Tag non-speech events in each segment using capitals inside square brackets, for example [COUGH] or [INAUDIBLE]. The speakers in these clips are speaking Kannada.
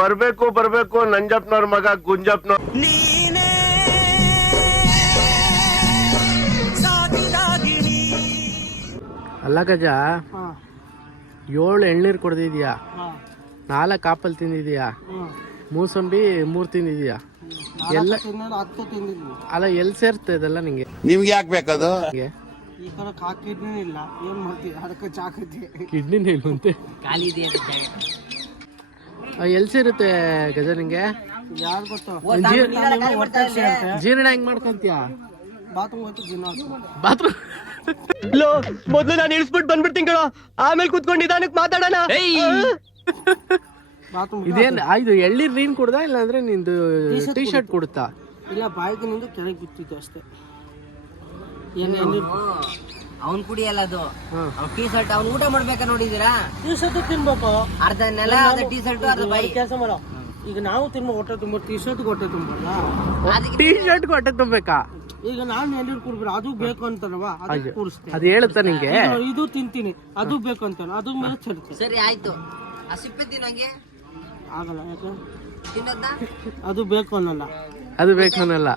ಬರ್ಬೇಕು ಬರ್ಬೇಕು ನಂಜಪ್ಪನವ್ರ ಮಗ ಗುಂಜಪ್ಪನವ್ರ ಅಲ್ಲ ಗಜ ಏಳು ಎಳ್ನೀರು ಕುಡ್ದಿದ್ಯಾ? ನಾಲ್ಕು ಆಪಲ್ ತಿಂದಿದ್ಯಾ? ಮೂಸಂಬಿ ಮೂರು ತಿಂದಿದ್ಯಾ? ಎಲ್ಲ ಅಲ್ಲ ಎಲ್ಲಿ ಸೇರ್ತ ಇದೆಲ್ಲ ನಿಂಗೆ? ನಿಮ್ಗೆ ಯಾಕೆ ಬೇಕದು? ಕಿಡ್ನಿ ಈ ತರ ಕಾಕಿಡ್ನೇ ಇಲ್ಲ. ಏನ್ ಮಾಡ್ತೀವಿ ಅದಕ್ಕೆ ಚಾಕತಿ ಕಿಡ್ನಿನೇ ಇಲ್ವಂತೆ ಖಾಲಿ ಇದೆ ಅದು ಜಾಗ. ಎಲ್ಲಿ ಸೇರುತ್ತೆ ಗಜ ನಿಂಗೆ? ಯಾರು ಗೊತ್ತು? ಜೀರ್ಣ ಜೀರ್ಣ ಹೆಂಗ್ ಮಾಡ್ಕೊಂತೀಯ? ಬಾತ್ರೂಮ್ ಬಾತ್ರೂಮ್ ಮೊದ್ಲು ನಾನು ಇಳಿಸ್ಬಿಟ್ಟು ಬಂದ್ಬಿಡ್ತೀನಿ ಕಣೋ. ಆಮೇಲೆ ಕುತ್ಕೊಂಡು ನಿಧಾನಕ್ಕೆ ಮಾತಾಡೋಣ. ಇದೇನ್ ಇದು ಎಳ್ಳಿ ನೀನ್ ಕುಡ್ದ ಇಲ್ಲ ಅಂದ್ರೆ ನಿಂದು ಟೀ ಶರ್ಟ್ ಕುಡ್ತಾ. ಇಲ್ಲ ಬಾಯಿಗೆ ನಿಂದು ಕೆಳಗೆ ಬಿತ್ತಿತ್ತು ಅಷ್ಟೇ. ಏನೇ ಅವ್ನ್ ಕುಡಿಯಲ್ಲ ಅದು. ಅವ್ನ್ ಟೀ ಶರ್ಟ್ ಅವ್ನ್ ಊಟ ಮಾಡ್ಬೇಕಾ ನೋಡಿದೀರಾ ಟೀ ಶರ್ಟ್ ತಿನ್ಬೇಕು. ಅರ್ಧ ನೆಲ ಅರ್ಧ ಟೀ ಶರ್ಟ್ ಅರ್ಧ ಬೈ ಕೆಲಸ ಮಾಡೋ. ಈಗ ನಾವು ತಿನ್ಬೋ ಹೊಟ್ಟೆ ತುಂಬ ಟೀ ಶರ್ಟ್ ಹೊಟ್ಟೆ ತುಂಬಲ್ಲ. ಟೀ ಶರ್ಟ್ ಹೊಟ್ಟೆ ತುಂಬಬೇಕಾ? ಈಗ ನಾನು ಎಣ್ಣೀರು ಕುಡ್ಬಿಡ ಅದು ಬೇಕು ಅಂತಾನವಾ ಅದು ಕೂರಿಸ್ತೆ ಅದು ಹೇಳುತ್ತಾ ನಿಂಗೆ? ಇದು ತಿಂತೀನಿ. ಅದು ಬೇಕು ಅಂತಾನ. ಅದು ಮೇಲೆ ಸರಿ ಆಯ್ತು. ಆ ಸಿಪ್ಪೆ ತಿನ್ನಂಗೆ ಆಗಲ್ಲ ಯಾಕೆ? ಅದು ಬೇಕು ಅನ್ನಲ್ಲ. ಅದು ಬೇಕು ಅನ್ನಲ್ಲ.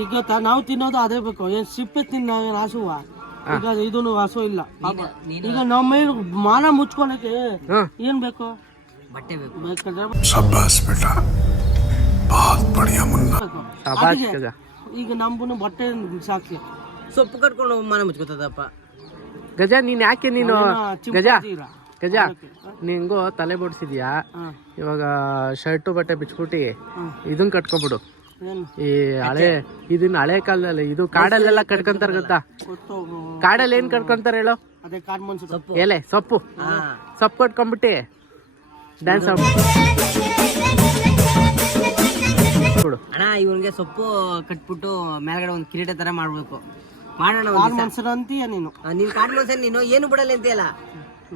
ಈಗ ಗೊತ್ತಾ ನಾವು ತಿನ್ನೋದು ಅದೇ ಬೇಕು. ಏನ್ ಸಿಪ್ಪೆ ತಿನ್ನ ಹಸುವ ಈಗ ಇದನ್ನು ಹಸು ಇಲ್ಲ. ಈಗ ನಮ್ಮ ಮಾನ ಮುಚ್ಕೊಳಕ್ಕೆ ಏನ್ ಬೇಕು? ಬಟ್ಟೆ ಬೇಕು. ಬೇಕಂದ್ರೆ ಈಗ ನಮ್ಮನ್ನು ಬಟ್ಟೆ ಸಾಕಿ ಸೊಪ್ಪು ಕಟ್ಕೊಂಡು ಮಾನ ಮುಚ್ಕೋತದಪ್ಪ. ಗಜ ನೀನ್ ಯಾಕೆ ನೀನು ಗಜ. ಗಜ ನಿಂಗು ತಲೆ ಬಡ್ಸಿದ್ಯಾ? ಇವಾಗ ಶರ್ಟು ಬಟ್ಟೆ ಬಿಚ್ಬಿಟ್ಟು ಇದನ್ನ ಇದನ್ ಕಟ್ಕೊಬಿಡು. ಈ ಹಳೆ ಇದನ್ನ ಹಳೆ ಕಾಲದಲ್ಲಿ ಇದು ಕಾಡಲ್ಲೆಲ್ಲ ಕಟ್ಕೊಂತಾರ ಗೊತ್ತಾ? ಕಾಡಲ್ಲಿ ಏನ್ ಕಟ್ಕೊಂತಾರ ಹೇಳು? ಎಲೆ ಸೊಪ್ಪು. ಹಾ. ಸೊಪ್ಪು ಕಟ್ಕೊಂಡ್ಬಿಟ್ಟಿ ಡ್ಯಾನ್ಸ್ ಅಣ್ಣ ಇವನ್ಗೆ ಸೊಪ್ಪು ಕಟ್ಬಿಟ್ಟು ಮೇಲ್ಗಡೆ ಒಂದು ಕಿರೀಟ ತರ ಮಾಡ್ಬೇಕು. ಮಾಡೋಣ. ಅಂತೀಯ ನೀನು? ಕಾಡ್ ಮನ್ಸ ನೀನು ಏನು ಬಿಡಲ್ಲ ಅಂತೀಯಲ್ಲ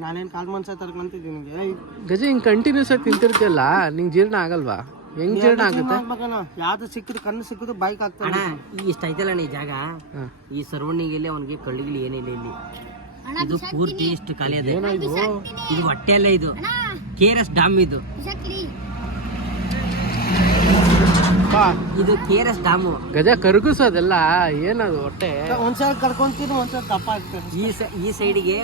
ನಾನೇನ್ ಕಾಡ್ ಮನ್ಸ ತರ್ಕಂತಿದ್ದೀನಿ ನಿನಗೆ? ಗಜ ಹಿಂಗ್ ಕಂಟಿನ್ಯೂಸ್ ಆಗಿ ತಿಂತಿರ್ತಿಯಲ್ಲ ನಿಂಗ್ ಜೀರ್ಣ ಆಗಲ್ವಾ? ಹೆಂಗ್ ಜೀರ್ಣ ಆಗುತ್ತೆ? ಯಾವ್ದು ಸಿಕ್ಕಿದ್ರು ಕಣ್ಣು ಸಿಕ್ಕಿದ್ರು ಬೈಕ್ ಈ ಇಷ್ಟ ಐತಲ್ಲ ಈ ಜಾಗ? ಈ ಸರೌಂಡಿಂಗ್ ಇಲ್ಲಿ ಅವನಿಗೆ ಕಳ್ಳಿಗಳು ಏನಿಲ್ಲ ಇಲ್ಲಿ. ಇದು ಪೂರ್ತಿ ಇಷ್ಟು ಖಾಲಿ ಅದ. ಇದು? ಹೊಟ್ಟೆಲ್ಲ ಇದು ಕೆ ಆರ್ ಎಸ್ ಡ್ಯಾಮ್ ಇದು. ಬಾ. ಇದು ಕೆ ಆರ್ ಎಸ್ ಡ್ಯಾಮು ಗಜ ಕರಗಿಸೋದೆಲ್ಲ ಏನದು ಹೊಟ್ಟೆ? ಒಂದ್ಸಲ ಕರ್ಕೊಂತೀನಿ ಒಂದ್ಸಲ ತಪ್ಪ ಆಗ್ತೇನೆ ಈ ಸ- ಈ ಸೈಡ್ಗೆ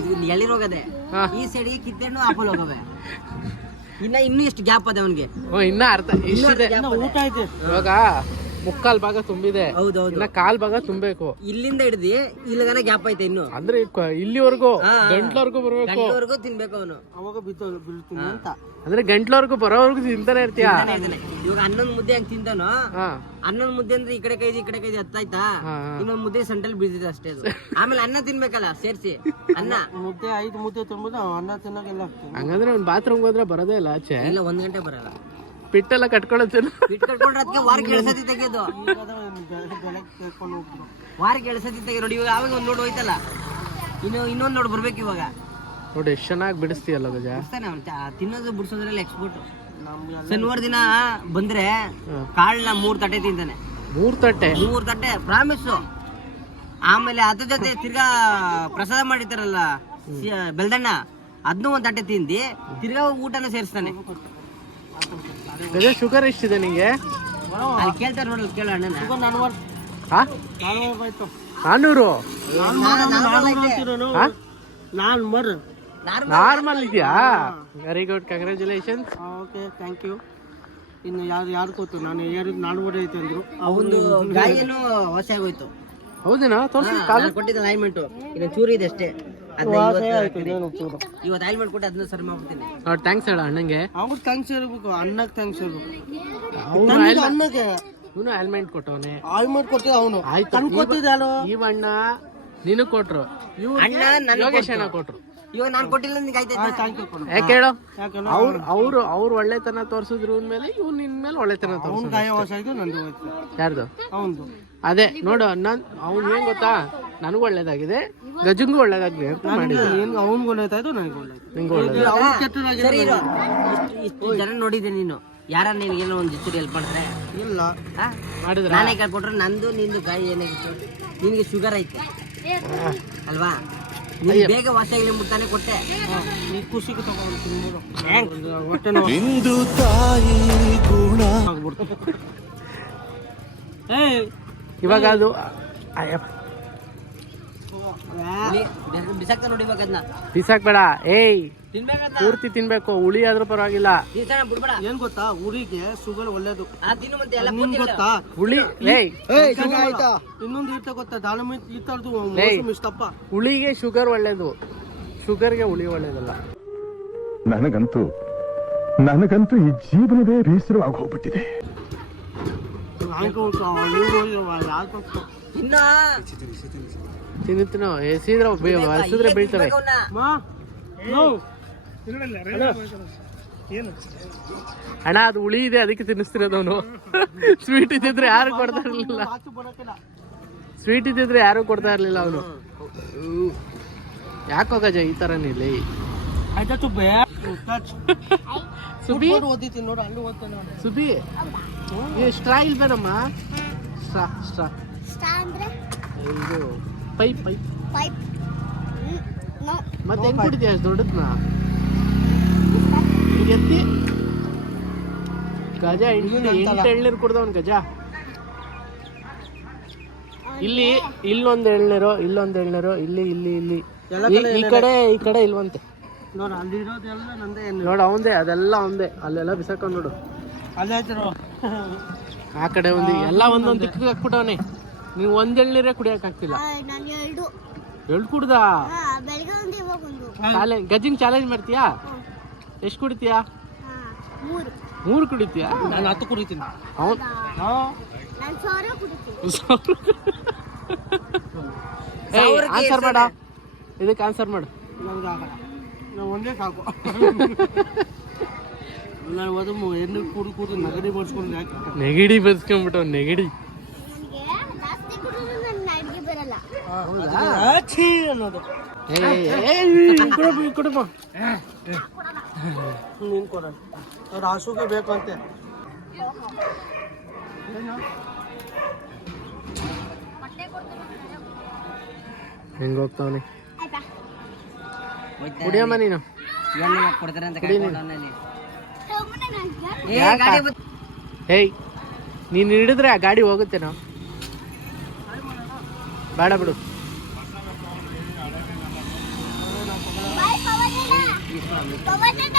ಇದು ಎಳಿರೋಗದೆ ಹಾ. ಈ ಸೈಡಿಗೆ ಕಿತ್ತೆಣ್ಣು ಆಪಲ್ ಹೋಗವೆ. [LAUGHS] ಇನ್ನ ಇನ್ನೂ ಎಷ್ಟು ಗ್ಯಾಪ್ ಅದ ಅವನಿಗೆ? ಇನ್ನ ಅರ್ಥ ಇಷ್ಟಿದೆ. ಊಟ ಆಯ್ತು ಇವಾಗ ಮುಕ್ಕಾಲ್ ಭಾಗ ತುಂಬಿದೆ. ಹೌದೌದು. ಇನ್ನ ಕಾಲ್ ಭಾಗ ತುಂಬಬೇಕು ಇಲ್ಲಿಂದ ಹಿಡ್ದು ಇಲ್ಲಿಗನ ಗ್ಯಾಪ್ ಐತೆ ಇನ್ನು. ಅಂದ್ರೆ ಕ- ಇಲ್ಲಿವರೆಗೂ. ಗಂಟ್ಲವರೆಗೂ ಬರ್ಬೇಕು. ತಿನ್ಬೇಕು ಅವನು. ಅವಾಗ ಬಿದ್ದು ಬೀಳ್ತೀನಿ ಅಂತ. ಅಂದ್ರೆ ಗಂಟ್ಲವರೆಗೂ ಬರೋವರೆಗೂ ತಿಂತಾನೆ ಇರ್ತೀಯ? ಇವಾಗ ಹನ್ನೊಂದು ಮುದ್ದೆ ಹಂಗ್ ತಿಂದನು ಹಾ. ಹನ್ನೊಂದು ಮುದ್ದೆ ಅಂದ್ರೆ ಈ ಕಡೆ ಕೈದು ಈ ಕಡೆ ಕೈ ಹತ್ತಾಯ್ತಾ? ಇನ್ನೊಂದ್ ಹಾ. ಇನ್ನೊಂದು ಮುದ್ದೆ ಸೆಂಟ್ರಲ್ ಬೀಳ್ತಿದೆ ಅಷ್ಟೇ ಅದು. ಆಮೇಲೆ ಅನ್ನ ತಿನ್ಬೇಕಲ್ಲ ಸೇರ್ಸಿ. ಅನ್ನ. ಮುದ್ದೆ ಐದು ಮುದ್ದೆ ತುಂಬಿದ್ರೆ ಅನ್ನ ತಿನ್ನೋಕೆಲ್ಲ ಹಂಗಂದ್ರೆ ಅವ್ನ್ ಬಾತ್ರೂಮ್ ಹೋದ್ರೆ ಬರೋದೇ ಇಲ್ಲ ಆಚೆ. ಇಲ್ಲ ಒಂದ್ ಗಂಟೆ ಬರಲ್ಲ. ಪಿಟ್ಟೆಲ್ಲ ಕಟ್ಕೊಳ್ಳೋತೇನು ಬಿಟ್ ಕಟ್ಕೊಂಡ್ರೆ ಅದಕ್ಕೆ ವಾರಕ್ಕೆ ಎರಡು ಸತಿ ತೆಗೆಯೋದು ಬೆಳಗ್ಗೆ ಕೇಳ್ಕೊಂಡು ವಾರಕ್ಕೆ ಎರಡು ಸತಿ ತೆಗೆ ನೋಡಿ ಇವಾಗ ಆವಾಗ ಒಂದು ನೋಡು ಹೋಯ್ತಲ್ಲ. ಇನ್ನು ಇನ್ನೊಂದು ನೋಡಿ ಬರ್ಬೇಕು ಇವಾಗ. ನೋಡಿ ಎಷ್ಟ್ ಚೆನ್ನಾಗಿ ಬಿಡಿಸ್ತೀಯಲ್ಲ ಗಜ. ಅವ್ನು. ಚಾ- ತಿನ್ನೋದು ಬಿಡಿಸೋದ್ರಲ್ಲಿ ಎಕ್ಸ್ಪೋರ್ಟ್ ಶನಿವಾರ ದಿನ ಬಂದ್ರೆ ಕಾಳನ್ನ ಮೂರ್ ತಟ್ಟೆ ತಿಂತಾನೆ. ಮೂರ್ ತಟ್ಟೆ? ಮೂರ್ ತಟ್ಟೆ ಪ್ರಾಮಿಸ್ ಆಮೇಲೆ ಅದ್ರ ಜೊತೆ ತಿರ್ಗಾ ಪ್ರಸಾದ ಮಾಡಿರ್ತಾರಲ್ಲ ಸಿ- ಬೆಲ್ದಣ್ಣ ಅದನ್ನೂ ಒಂದ್ ತಟ್ಟೆ ತಿಂದಿ ತಿರ್ಗಾ ಊಟನ ಸೇರಿಸ್ತಾನೆ. ಗಜ ಶುಗರ್ ಎಷ್ಟಿದೆ ನಿಂಗೆ? ನಾನ್ನೂರು ನಾರ್ಮಲ್ ಇದೆಯಾ? Very good congratulation okay thank you ಇನ್ನು ಯಾರು ಯಾರು ಕೂತು? ನಾನು ಯಾರು ನಾನು ಓಡಿ ಐತೆ ಅಂದ್ರು. ಒಂದು ಗಾಯನು ಹೊಸ ಆಗೋಯ್ತು. ಹೌದೇನಾ? ತೋರ್ಸಿ ಕಾಲು. ಕೊಟ್ಟಿದ್ದ ಆಯಿಲ್ಮೆಂಟ್ ಇನ್ನು ಚೂರು ಇದೆ ಅಷ್ಟೇ. ಇವತ್ತು ಕೊಟ್ಟು ಅದನ್ನ ಸರಿ ಮಾಡ್ಬಿಡ್ತೀನಿ. ಥ್ಯಾಂಕ್ಸ್ ಹೇಳ ಅಣ್ಣಂಗೆ. ಅವ್ರಿಗೆ ಥ್ಯಾಂಕ್ಸ್ ಹೇಳ್ಬೇಕು ಥ್ಯಾಂಕ್ಸ್ ಹೇಳ್ಬೇಕು. ಅಣ್ಣಗೆ ಇವನು ಕೊಟ್ಟವನೆ. ಮಾಡಿ ಕೊಟ್ಟಿದ್ದ ಅವನು. ಆಯ್ತು ಕಣ್ ಈ ಅಣ್ಣ ನಿನಗ್ ಕೊಟ್ರು. ಅಣ್ಣ ನನಗೆ ಯೋಗೇಶ್ ಅಣ್ಣ ಕೊಟ್ರು. ಇವಾಗ ನಾನು ಕೊಟ್ಟಿಲ್ಲ ನಿಂಗೆ ಯಾಕೆ ಹೇಳು? ಅವ್ರು ಅವ್ರು ಅವ್ರು ಒಳ್ಳೆತನ ತೋರ್ಸಿದ್ರು ಮೇಲೆ ಇವ್ ನಿನ್ ಮೇಲೆ ಒಳ್ಳೆತನ ತೋರಿಸ್ ಯಾರ್ದು? ಅದೇ ನೋಡು ನಾನ್ ಅವ್ನು ಏನ್ ಗೊತ್ತಾ? ನನಗೂ ಒಳ್ಳೇದಾಗಿದೆ. ಗಜಂಗೂ ಒಳ್ಳೇದಾಗಿದೆ ಅಂತ ಮಾಡಿದ್ದೀನಿ ಏನು ಅವ್ನಿಗೆ ಒಳ್ಳೇದಾಯ್ತು ನನಗೆ ಒಳ್ಳೇದು ನಿಂಗೂ ಒಳ್ಳೇದು ಅವ್ನು ಸರಿ ಇರು. ಇಷ್ಟು ಇಷ್ಟು ಜನ ನೋಡಿದೆ ನೀನು. ಯಾರ ನೀನು ಏನೋ ಒಂದು ಜೊತೆ ಹೆಲ್ಪ್ ಮಾಡಿದ್ರೆ? ಇಲ್ಲ. ಮಾಡಿದ್ರು ಮಾಡಿದ್ರ? ನಾನೇ ಕೇಳ್ಕೊಟ್ರೆ ನಂದು ನಿಂದು ಗಾಯ ಏನಾಗಿತ್ತು ನಿನ್ಗೆ ಶುಗರ್ ಐತೆ. ಅಲ್ವಾ? ನೀನ್. ಬೇಗ ಮುಟ್ಟಾನೆ ಕೊಟ್ಟೆ. ಖುಷಿಗೆ ತಗೊಂಡು ಹೊಟ್ಟೆ ನೋವು. ಆಗ್ಬಿಡ್ತು. ಏಯ್. ಇವಾಗ ಅದು ಅಯ್ಯಪ್ಪ, ನೋಡಿ ಬಿಸಾಕ್ಬೇಡ. ಏಯ್ ಪೂರ್ತಿ ತಿನ್ಬೇಕು. ಹುಳಿ ಆದ್ರೂ ಪರವಾಗಿಲ್ಲ. ಏನ್ ಗೊತ್ತಾ? ಹುಳಿಗೆ ಶುಗರ್ ಒಳ್ಳೇದು. ಗೊತ್ತಾ? ಹುಳಿ ಏಯ್ ಇನ್ನೊಂದು ಇರ್ತ ಗೊತ್ತಾ? ದಾಳಿಂಬೆ ಈ ತರದ್ದು ಇಷ್ಟಪ್ಪ ಹುಳಿಗೆ ಶುಗರ್ ಒಳ್ಳೇದು. ಶುಗರ್ಗೆ ಹುಳಿ ಒಳ್ಳೇದಲ್ಲ. ನನಗಂತೂ ನನಗಂತೂ ಈ ಜೀವನವೇ ಬೇಸರವಾಗಿ ಹೋಗ್ಬಿಟ್ಟಿದೆ. ಹಂಗೆ ಉಂಟು ನೀವು ಎಸಿದ್ರೆ ಹಸಿದ್ರೆ ನೋ ಅಣ್ಣ ಅದು ಹುಳಿ ಇದೆ ಅದಕ್ಕೆ ತಿನ್ನಿಸ್ತಿರೋದವನು ಸ್ವೀಟ್ ಇದ್ದಿದ್ರೆ ಯಾರು ಕೊಡ್ತಾ ಇರ್ಲಿಲ್ಲ. ಸ್ವೀಟ್ ಇದ್ದಿದ್ರೆ ಯಾರು ಕೊಡ್ತಾ ಇರ್ಲಿಲ್ಲ ಅವನು. ಯಾಕೋ ಗಜ ಈ ತರ ನಿಲ್ಲಿ ಸುಬಿ? ಓದಿತೀನಿ ನೋಡು ಅಲ್ಲಿ ಓದ್ತಾನೆ ಅವ್ನು. ಸುಬಿ? ಸ್ಟ್ರಾ ಇಲ್ವೇನಮ್ಮ? Straw straw. ಇದು ಪೈಪ್ ಪೈಪ್. ಪೈಪ್. ನೋ. ಮತ್ತೆ ಹೆಂಗ್ ಕುಡಿದ್ಯಾ ಅಷ್ಟು ದೊಡ್ಡದ್ನ? ಎತ್ತಿ. ಗಜ ಎಂಟು ಎಂಟು ಎಳ್ನೀರು ಕುಡ್ದವನ್ ಗಜ. ಇಲ್ಲಿ ಇಲ್ಲೊಂದು ಎಳ್ನೀರು ಇಲ್ಲೊಂದು ಎಳ್ನೀರು ಇಲ್ಲಿ ಇಲ್ಲಿ ಇಲ್ಲಿ. ಈ- ಕಡೆ ಈ ಕಡೆ ಇಲ್ವಂತೆ. ನೋಡು ಅಲ್ಲಿರೋದೆಲ್ಲ ನಂದೇ ಏನು ನೋಡು ಅವಂದೇ ಅದೆಲ್ಲ ಅವಂದೇ. ಅಲ್ಲೆಲ್ಲ ಬಿಸಾಕೊಂಡು ನೋಡು. ಅಲ್ಲೇ ಆ ಕಡೆ ಒಂದು ಎಲ್ಲ ಒಂದೊಂದು ದಿಕ್ಕಿಗೆ ಹಾಕ್ಬಿಟ್ಟವನೆ. ನೀವು ಒಂದ್ ಎಳ್ನೀರೇ ಕುಡಿಯಕ್ ಆಗ್ತಿಲ್ಲ. ನಾನು ಎರಡು. ಎಳ್ಳು ಕುಡ್ದ? ಹಾ ಬೆಳಗ್ಗೆ ಒಂದು ಇವಾಗ ಒಂದು ಚಾಲೆಂಜ್ ಗಜ್ಜಿಂಗ್ ಚಾಲೆಂಜ್ ಮಾಡ್ತೀಯಾ? ಎಷ್ಟು ಕುಡಿತೀಯಾ? ಹಾ ಮೂರು. ಮೂರು ಕುಡಿತೀಯಾ? ನಾನು ಹತ್ತು ಕುಡಿತೀನಿ. ಅವನ್ ನಾನು ಸಾವಿರ ಕುಡಿತೀನಿ. [LAUGHS] ಏಯ್ ಆನ್ಸರ್ ಮಾಡ. ಇದಕ್ಕೆ ಆನ್ಸರ್ ಮಾಡು. ನನಗೆ ಆಗಲ್ಲ ನಾವು ಒಂದೇ ಸಾಕು. [LAUGHS] ನಾನು ಅದು ಎಣ್ಣೆ ಕೂಡ ಕೂಡ ನೆಗಡಿ ಬಡ್ಸ್ಕೊಂಡು ಯಾಕೆ ನೆಗಡಿ ಬಸ್ಕೊಂಡ್ಬಿಟ್ಟು ನೆಗಡಿ ನನಗೆ ಜಾಸ್ತಿ ಕುಡಿದ್ರೆ ನನ್ನ ಅಡುಗೆ ಬರಲ್ಲ ಛೀ ಅನ್ನೋದು. ನೀನು ಕೊಡ. ಅವ್ರ ಹಸುಗೆ ಬೇಕು ಅಂತೆ. ಹೆಂಗ್ ಹೋಗ್ತಾವನೆ? ಕುಡಿಯಮ್ಮ ನೀನು? ಏಯ್ ನೀನ್ ಹಿಡಿದ್ರೆ ಆ ಗಾಡಿ ಹೋಗುತ್ತೆ ನಾವು. ಬೇಡ ಬಿಡು. Bawa na na!